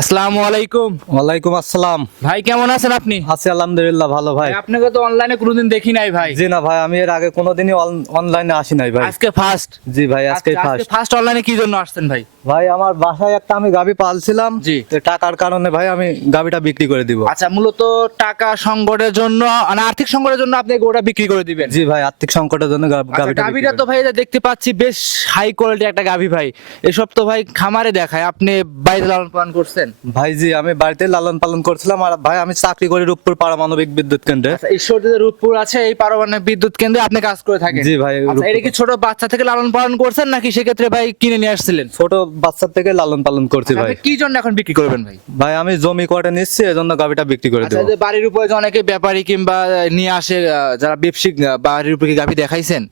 আসসালামু আলাইকুম। ওয়ালাইকুম আসসালাম। ভাই কেমন আছেন আপনি? আছি আলহামদুলিল্লাহ ভালো ভাই। আপনাকে তো অনলাইনে কোনোদিন দেখি নাই ভাই। জি না ভাই আমি এর আগে কোনোদিনই অনলাইনে আসি নাই ভাই। আজকে ফার্স্ট জি ভাই আজকে ফার্স্ট ফার্স্ট অনলাইনে কি জন্য আসছেন ভাই? ভাই আমার বাসায় একটা আমি গাবি পালছিলাম। জি। তো টাকার কারণে ভাই আমি গাবিটা বিক্রি করে দিব। আচ্ছা মূলত টাকা সংকটের জন্য মানে আর্থিক সংকটের জন্য আপনি গোটা বিক্রি করে দিবেন? জি ভাই আর্থিক সংকটের জন্য আচ্ছা, গাবিটা তো ভাই দেখতে পাচ্ছি বেশ হাই কোয়ালিটি একটা গাভী ভাই। এসব তো ভাই খামারে দেখায়। আপনি বাইরে লালন পালন করছেন? করে- ভাই জি আমি বাড়িতে লালন পালন করছিলাম আর ভাই আমি চাকরি করি রূপপুর পারমাণবিক বিদ্যুৎ কেন্দ্রে। আচ্ছা ঈশ্বরদী যে রূপপুর আছে এই পারমাণবিক বিদ্যুৎ কেন্দ্রে আপনি কাজ করে থাকেন। জি ভাই, আচ্ছা এটা কি ছোট বাচ্চা থেকে লালন পালন করছেন নাকি সেক্ষেত্রে ভাই কিনে নিয়ে আসছিলেন? ছোট বাচ্চার থেকে লালন পালন করছি ভাই। আপনি কি জন্য এখন বিক্রি করবেন ভাই? ভাই আমি জমি কোয়াটে নিচ্ছি এজন্য গাবিটা বিক্রি করে আচ্ছা দেবো। যে বাড়ির উপরে যে অনেকে ব্যাপারী কিংবা নিয়ে আসে আহ, যারা ব্যবসায়িক আহ, বাড়ির উপরে কি গাভী দেখাইছেন?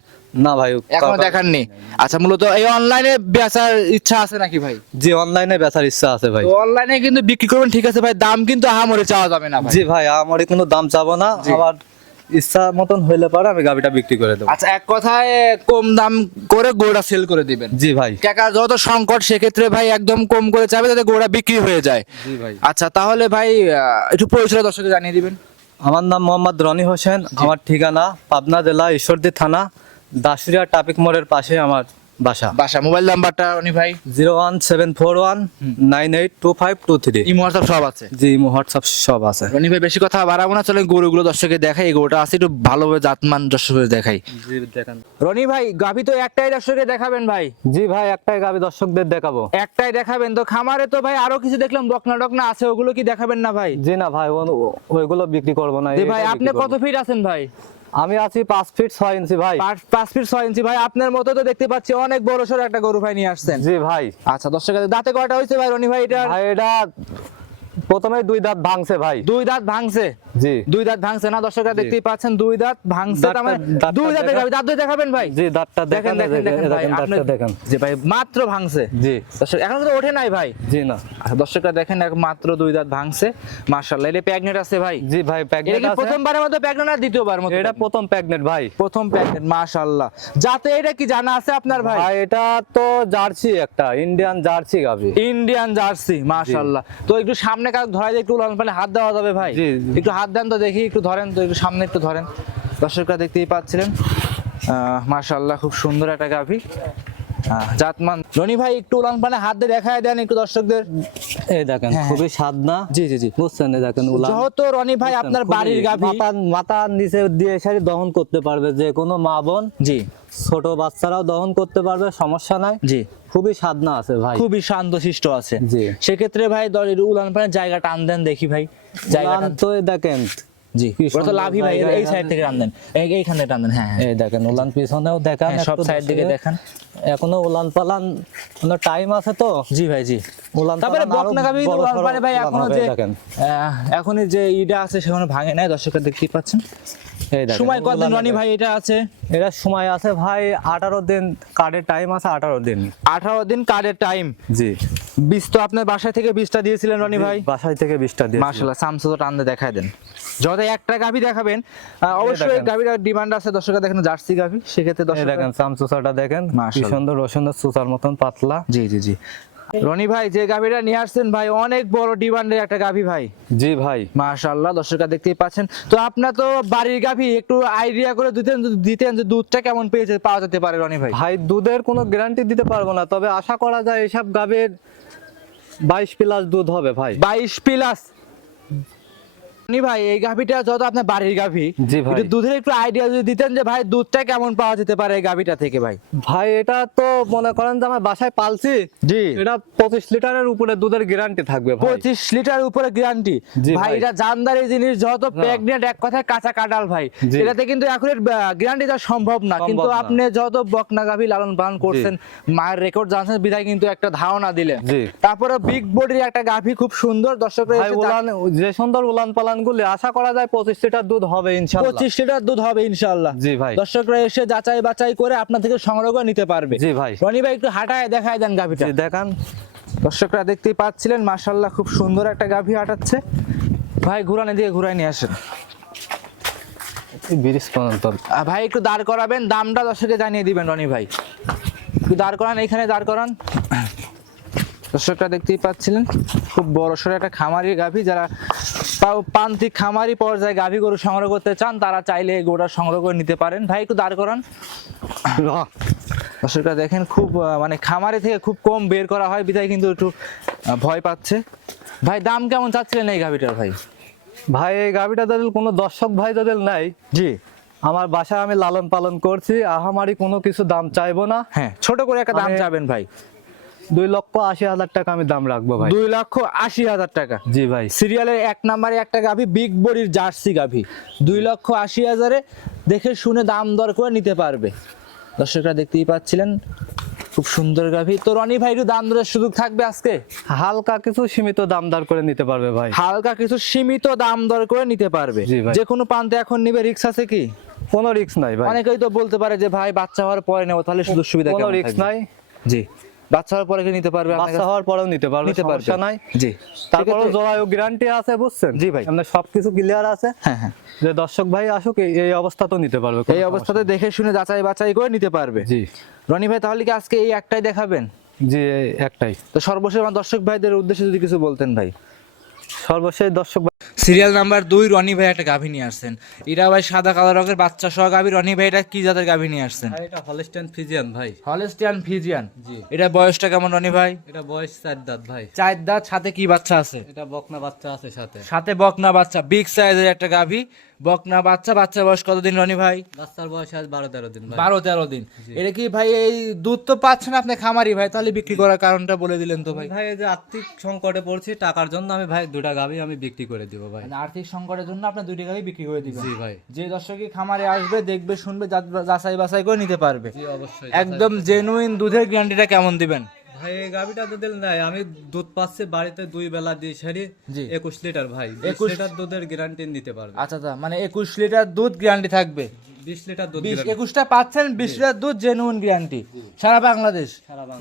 না ভাই এখনও দেখাননি? আচ্ছা মূলত এই অনলাইনে বেচার ইচ্ছা আছে নাকি ভাই? জি অনলাইনে বেচার ইচ্ছা আছে ভাই। অনলাইনে কিন্তু বিক্রি করবেন ঠিক আছে ভাই দাম কিন্তু আহামরি চাওয়া যাবে না জি ভাই আমার কোনো দাম চাবো না। আমার ইচ্ছা মতন হইলে পারে আমি গাবিটা বিক্রি করে দেবো। আচ্ছা এক কথায় কম দাম করে গোড়া সেল করে দিবেন। জি ভাই। টাকার যত সংকট সেক্ষেত্রে ভাই একদম কম করে চাবে যাতে গোড়া বিক্রি হয়ে যায়। জি ভাই। আচ্ছা তাহলে ভাই একটু পরিচয় দর্শকে জানিয়ে দিবেন। আমার নাম মোহাম্মদ রনি হোসেন। আমার ঠিকানা পাবনা জেলা ঈশ্বরদী থানা। দাসুরিয়া ট্রাফিক মোড়ের পাশে আমার বাসা। বাসা মোবাইল নাম্বারটা উনি ভাই? Zero one seven four one nine eight two five two three. Imo WhatsApp সব আছে? জি হোয়াটসঅ্যাপ সব আছে। রনি ভাই বেশি কথা বাড়াবো না চলে গরুগুলো দর্শকে দেখাই। এই গরুটা আছে একটু ভালোভাবে জাতমান দর্শকে দেখাই। জি দেখেন। রনি ভাই গাভী তো একটাই দর্শকে দেখাবেন ভাই? জি ভাই একটাই গাবি দর্শকদের দেখাবো। একটাই দেখাবেন? তো খামারে তো ভাই আরও কিছু দেখলাম বকনা টকনা আছে ওগুলো কি দেখাবেন না ভাই? জি না ভাই ও- ও- ওইগুলো বিক্রি করব না ভাই আপনি কত। ফিট আছেন ভাই? আমি আছি পাঁচ ফিট ছয় ইঞ্চি ভাই। পাঁচ- ফিট ছয় ইঞ্চি ভাই আপনার মতো তো দেখতে পাচ্ছি অনেক বড় সড়ো একটা গরু ভাই নিয়ে আসছেন। জি ভাই। আচ্ছা দর্শক দাঁতে কয়টা হয়েছে ভাই রনি ভাই এটা ভাই এটা প্রথমে দুই দাঁত ভাঙছে ভাই। দুই দাঁত ভাঙছে? জি। দুই দাঁত ভাঙছে না? দর্শকরা দেখতেই পাচ্ছেন দুই দাঁত ভাঙছে তার মানে দুই দাঁত। দেখাবেন দাঁত দুই দেখাবেন ভাই? জি দাঁতটা দেখেন দেখেন দেখেন দেখেন ভাই আপনি দেখেন। যে ভাই মাত্র ভাঙছে। জি। দর্শক এখন তো ওঠে নাই ভাই। জি না। আচ্ছা দর্শকরা দেখেন এক মাত্র দুই দাঁত ভাঙছে। মার্শাল্লাহ এটা প্যাগনেট আছে ভাই। জি ভাই প্যাগনেট আছে। প্রথমবারের মতো প্যাগনেট আর দ্বিতীয়বার মতো এটা প্রথম প্যাগনেট ভাই। প্রথম প্যাগনেট মাশাআল্লাহ। যাতে এটা কি জানা আছে আপনার ভাই? ভাই এটা তো জার্সি একটা ইন্ডিয়ান জার্সি গাবি ইন্ডিয়ান জার্সি মাশাআল্লাহ। তো একটু সামনে কাজ ধরা যায় একটু লঞ্চ মানে হাত দেওয়া যাবে ভাই। একটু হাত দেন তো দেখি একটু ধরেন তো একটু সামনে একটু ধরেন। দর্শকরা দেখতেই পাচ্ছিলেন। মাশাআল্লাহ খুব সুন্দর একটা গাভী জাতমান। রনি ভাই একটু উলান পালে হাত দিয়ে দেখায় দেন একটু দর্শকদের। এই দেখেন হ্যাঁ, খুবই সাদনা। জি জি জি। বুঝছেন এই দেখেন উলান। যেহেতু রনি ভাই আপনার বাড়ির গাভী। মাথা মাথার নিচে দিয়ে সারি দহন করতে পারবে যে কোনো মা বোন জি। ছোট বাচ্চারাও দহন করতে পারবে সমস্যা নাই। জি। খুবই সাদনা আছে ভাই। খুবই শান্ত শিষ্ট আছে। জি। সেক্ষেত্রে ভাই দলের উলান পালে জায়গা টান দেন দেখি ভাই। জায়গা তো দেখেন জি। কি তো লাভই ভাই এই সাইড থেকে টান দেন। এইখান থেকে টান দেন হ্যাঁ হ্যাঁ। এই দেখেন উলান পিছনেও দেখান হ্যাঁ, সব সাইড দিকে দেখান। এখনও পালান কোনো টাইম আছে তো? জি ভাই জি। তারপরে ভাই এখনও যে দেখেন। এখনই যে ইডা আছে সেখানে ভাঙে নাই দর্শকের দেখতে পাচ্ছেন? সময় রনি ভাই এটা আছে? এটা সময় আছে ভাই আঠারো দিন কার্ডের টাইম আছে আঠারো দিন। আঠারো দিন কার্ডের টাইম জি। বীজ তো আপনার বাসা থেকে বীজটা দিয়েছিলেন রনি ভাই? বাসায় থেকে দিয়ে মার্শাল্লাহ দেখায় দেন। যত একটা গাভী দেখাবেন অবশ্যই। গাভীর ডিমান্ড আছে দর্শকরা দেখেন জার্সি গাভী। সেক্ষেত্রে দর্শক দেখেন চামচুসাটা দেখেন কি সুন্দর রসুনের সুসার মতন পাতলা। জি জি জি। রনি ভাই যে গাভীটা নিয়ে আসছেন ভাই অনেক বড় ডিমান্ডের একটা গাভী ভাই। জি ভাই। মাশাআল্লাহ দর্শকরা দেখতেই পাচ্ছেন। তো আপনার তো বাড়ির গাভী একটু আইডিয়া করে দিতেন দিতেন যে দুধটা কেমন পেয়েছে পাওয়া যেতে পারে রনি ভাই। ভাই দুধের কোনো গ্যারান্টি দিতে পারব না তবে আশা করা যায় এসব গাভীর বাইশ প্লাস দুধ হবে ভাই। বাইশ প্লাস রনি ভাই এই গাভীটা যত আপনার বাড়ির গাভী জি ভাই। একটু দুধের একটু আইডিয়া যদি দিতেন যে ভাই দুধটা কেমন পাওয়া যেতে পারে এই গাভীটা থেকে ভাই? ভাই এটা তো মনে করেন যে আমার বাসায় পালছি। জি। এটা পঁচিশ লিটারের উপরে দুধের গ্যারান্টি থাকবে ভাই। পঁচিশ লিটার উপরে গ্যারান্টি ভাই। এটা জানদারি জিনিস যত প্রেগনেন্ট এক কথায় কাঁচা কাটাল ভাই। এটাতে কিন্তু এখন গ্যারান্টি দেওয়া সম্ভব না। কিন্তু আপনি যত বকনা গাভী লালন পালন করছেন মায়ের রেকর্ড জানছেন বিধায় কিন্তু একটা ধারণা দিলেন। তারপরে বিগ বডির একটা গাভী খুব সুন্দর দর্শক যে সুন্দর উলান পালান গুলি আশা করা যায় পঁচিশ লিটার দুধ হবে ইনশাল্লাহ পঁচিশ লিটার দুধ হবে ইনশাল্লাহ জি ভাই। দর্শকরা এসে যাচাই বাছাই করে আপনার থেকে সংগ্রহ করে নিতে পারবে। জি ভাই। রনি ভাই একটু হাঁটায় দেখায় দেন গাভীটা। দেখান। দর্শকরা দেখতেই পাচ্ছিলেন মাশাল্লাহ খুব সুন্দর একটা গাভী হাঁটাচ্ছে। ভাই ঘুরান দিকে ঘুরাই নিয়ে আসেন। ভাই একটু দাঁড় করাবেন দামটা দর্শকে জানিয়ে দিবেন রনি ভাই। একটু দাঁড় করান এইখানে দাঁড় করান। দর্শকরা দেখতেই পাচ্ছিলেন খুব বড় সড়ো একটা খামারি গাভী যারা পা- প্রান্তিক খামারি পর্যায়ে গাভী গরু সংগ্রহ করতে চান তারা চাইলে এই গরুটা সংগ্রহ করে নিতে পারেন। ভাই একটু দাঁড় করান। দর্শকরা দেখেন খুব মানে খামারি থেকে খুব কম বের করা হয় বিধায় কিন্তু একটু ভয় পাচ্ছে। ভাই দাম কেমন চাচ্ছিলেন এই গাভীটার ভাই? ভাই এই গাভিটা যাদের কোনো দর্শক ভাই যাদের নাই। জি। আমার বাসায় আমি লালন পালন করছি আহামারি কোনো কিছু দাম চাইব না। হ্যাঁ ছোট করে একটা দাম চাবেন ভাই। দুই লক্ষ আশি হাজার টাকা আমি দাম রাখব ভাই। দুই লক্ষ আশি হাজার টাকা। জি ভাই। সিরিয়ালের এক নাম্বারে একটা গাভী বিগ বডির জার্সি গাভী। দুই লক্ষ আশি হাজারে দেখে শুনে দাম দর করে নিতে পারবে। দর্শকরা দেখতেই পাচ্ছিলেন খুব সুন্দর গাভী। তো রনি ভাই একটু দাম দরের সুযোগ থাকবে আজকে? হালকা কিছু সীমিত দাম দর করে নিতে পারবে ভাই। হালকা কিছু সীমিত দাম দর করে নিতে পারবে। যে কোনো প্রান্তে এখন নিবে রিক্স আছে কি? কোনো রিক্স নাই ভাই। অনেকেই তো বলতে পারে যে ভাই বাচ্চা হওয়ার পরে নেব তাহলে সুযোগ সুবিধা কোনো রিক্স নাই। জি। বাচ্চা হওয়ার পরে নিতে পারবে বাচ্চা হওয়ার পরেও নিতে পারবে নিতে পারবে। নাই। জি। তারপরে গ্যারান্টি আছে বুঝছেন? জি ভাই। আপনার সবকিছু ক্লিয়ার আছে। হ্যাঁ হ্যাঁ। যে দর্শক ভাই আসুক এই- অবস্থা তো নিতে পারবে এই অবস্থাতে দেখে শুনে যাচাই বাছাই করে নিতে পারবে। জি। রনি ভাই তাহলে কি আজকে এই একটাই দেখাবেন? জি একটাই। তো সর্বশেষ আমার দর্শক ভাইদের উদ্দেশ্যে যদি কিছু বলতেন ভাই। সর্বশেষ দর্শক সিরিয়াল নাম্বার দুই রনি ভাই একটা গাভী নিয়ে আসছেন। এটা ভাই সাদা কালো রঙের বাচ্চা সহ গাভী রনি ভাই এটা কি জাতের গাভী নিয়ে আসছেন? এটা হলস্টাইন ফিজিয়ান ভাই। Holstein Friesian. জি। এটা বয়সটা কেমন রনি ভাই? এটা বয়স চার দাঁত ভাই। চার দাঁত সাথে কি বাচ্চা আছে? এটা বকনা বাচ্চা আছে সাথে। সাথে বকনা বাচ্চা বিগ সাইজের একটা গাভী। বকনা বাচ্চা বাচ্চা বয়স কতদিন রনি ভাই? বাচ্চার বয়স আজ বারো তেরো দিন বারো তেরো দিন। এটা কি ভাই এই দুধ তো পাচ্ছেন আপনি খামারি ভাই? তাহলে বিক্রি করার কারণটা বলে দিলেন তো ভাই। ভাই এই যে আর্থিক সংকটে পড়ছি টাকার জন্য আমি ভাই দুটা গাভি আমি বিক্রি করে দিব ভাই। মানে আর্থিক সংকটের জন্য আপনার দুইটি গাভী বিক্রি করে দিবেন। জি ভাই। যে দর্শকই খামারে আসবে দেখবে শুনবে যাচাই বাছাই করে নিতে পারবে। জি অবশ্যই। একদম জেনুইন দুধের গ্যারান্টিটা কেমন দিবেন? ভাই এই গাভিটা দুধের নাই। আমি দুধ পাচ্ছি বাড়িতে দুই বেলা দিয়ে সারি। একুশ লিটার ভাই। 21 লিটার দুধের গ্যারান্টি নিতে পারবে। আচ্ছা আচ্ছা মানে একুশ লিটার দুধ গ্যারান্টি থাকবে? বিশ লিটার দুধ একুশটা পাচ্ছেন বিশ লিটার দুধ জেনুইন গ্যারান্টি সারা বাংলাদেশ।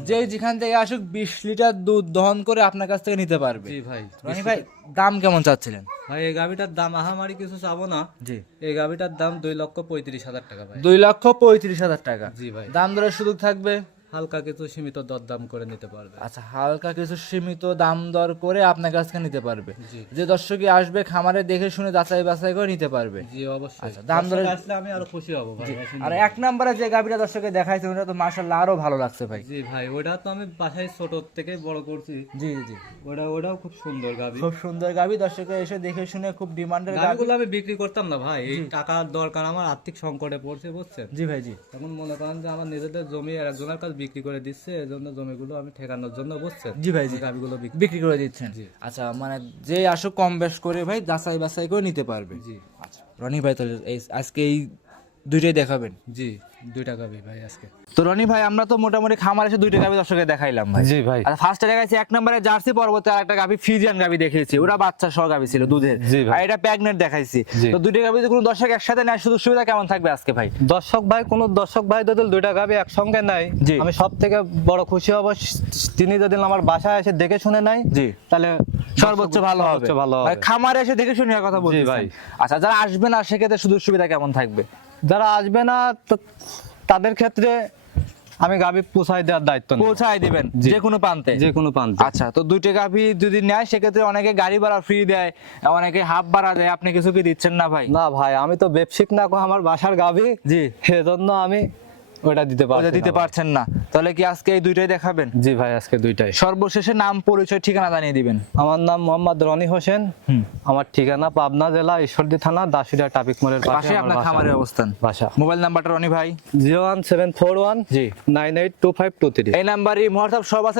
যে যেখান থেকে আসুক বিশ লিটার দুধ দহন করে আপনার কাছ থেকে নিতে পারবে। জি ভাই রনি ভাই দাম কেমন চাচ্ছিলেন? ভাই এই গাভিটার দাম আহামারি কিছু চাবো না। জি। এই গাভিটার দাম দুই লক্ষ পঁয়ত্রিশ হাজার টাকা ভাই। দুই লক্ষ পঁয়ত্রিশ হাজার টাকা। জি ভাই। দাম দরের সুযোগ থাকবে? হালকা কিছু সীমিত দর দাম করে নিতে পারবে। আচ্ছা হালকা কিছু সীমিত দাম দর করে আপনার কাছ থেকে নিতে পারবে। যে দর্শকই আসবে খামারে দেখে শুনে যাচাই বাছাই করে নিতে পারবে। জি অবশ্যই। আচ্ছা, দাম দরে- আসলে আমি আরও খুশি হব ভাই আর এক নম্বরে যে গাভিটা দর্শকে দেখাইছে ওটা তো মার্শাল্লাহ আরও ভালো লাগছে ভাই। জি ভাই ওটা তো আমি বাসায় ছোট থেকে বড় করছি। জি জি। ওটা ওটাও খুব সুন্দর গাভি। খুব সুন্দর গাভি দর্শকে এসে দেখে শুনে খুব ডিমান্ডের গাভি। গাভিগুলো আমি বিক্রি করতাম না ভাই এই টাকার দরকার আমার আর্থিক সংকটে পড়ছে বুঝছেন? জি ভাই জি। এখন মনে করেন যে আমার নিজেদের জমি আর একজনের কাছে বিক্রি করে দিচ্ছে এজন্য জমিগুলো আমি ঠেকানোর জন্য বসছে। জি ভাই জি। গাভিগুলো বিক্রি করে দিচ্ছেন? জি। আচ্ছা মানে যে আসুক কম বেশ করে ভাই যাচাই বাছাই করে নিতে পারবে। জি। আচ্ছা রনি ভাই তাহলে এই আজকে এই দুইটাই দেখাবেন। জি দুইটা গাভি ভাই আজকে। তো রনি ভাই আমরা তো মোটামুটি খামার এসে দুইটা গাভি দর্শকে দেখাইলাম ভাই। জি ভাই। আর ফার্স্টে দেখাইছি এক নম্বরে জার্সি পরবর্তী আর একটা গাভি ফিজিয়ান গাভি দেখিয়েছি। ওরা বাচ্চা সহ গাভি ছিল দুধের। জি ভাই। আর এটা প্যাগনেট দেখাইছি। তো দুইটা গাভি কোনো দর্শক একসাথে নেয় সুযোগ সুবিধা কেমন থাকবে আজকে ভাই? দর্শক ভাই কোন দর্শক ভাই যদি দুইটা গাভি একসঙ্গে নাই জি। আমি সব থেকে বড় খুশি হব। তিনি যদি আমার বাসায় এসে দেখে শুনে নাই জি। তাহলে সর্বোচ্চ ভালো হবে। ভালো খামারে এসে দেখে শুনে কথা বলছি ভাই। ভাই। আচ্ছা যারা আসবেন আর সেক্ষেত্রে সুযোগ সুবিধা কেমন থাকবে? যারা আসবে না তাদের ক্ষেত্রে আমি গাভী পোষায় দেওয়ার দায়িত্ব পৌঁছায় দিবেন যে কোনো প্রান্তে? যে কোনো প্রান্তে। আচ্ছা তো দুইটা গাভী যদি নেয় সেক্ষেত্রে অনেকে গাড়ি ভাড়া ফ্রি দেয় অনেকে হাফ ভাড়া দেয় আপনি কিছু কি দিচ্ছেন না ভাই? না ভাই আমি তো ব্যবসিক না আমার বাসার গাভী। জি। সেজন্য আমি ওটা দিতে ওটা দিতে পারছেন না। তাহলে কি আজকে এই দুইটাই দেখাবেন? জি ভাই আজকে দুইটাই। সর্বশেষে নাম পরিচয় ঠিকানা জানিয়ে দিবেন। আমার নাম মোহাম্মদ রনি হোসেন। হুম। আমার ঠিকানা পাবনা জেলা ঈশ্বরদী থানা দাসুরিয়া ট্রাফিক মোড়ের পাশে পাশে আপনার খামারের অবস্থান। বাসা। মোবাইল নাম্বারটা রনি ভাই। Zero one seven four one জি। Nine eight two five two three. এই নাম্বারই হোয়াটসঅ্যাপ সব আছে।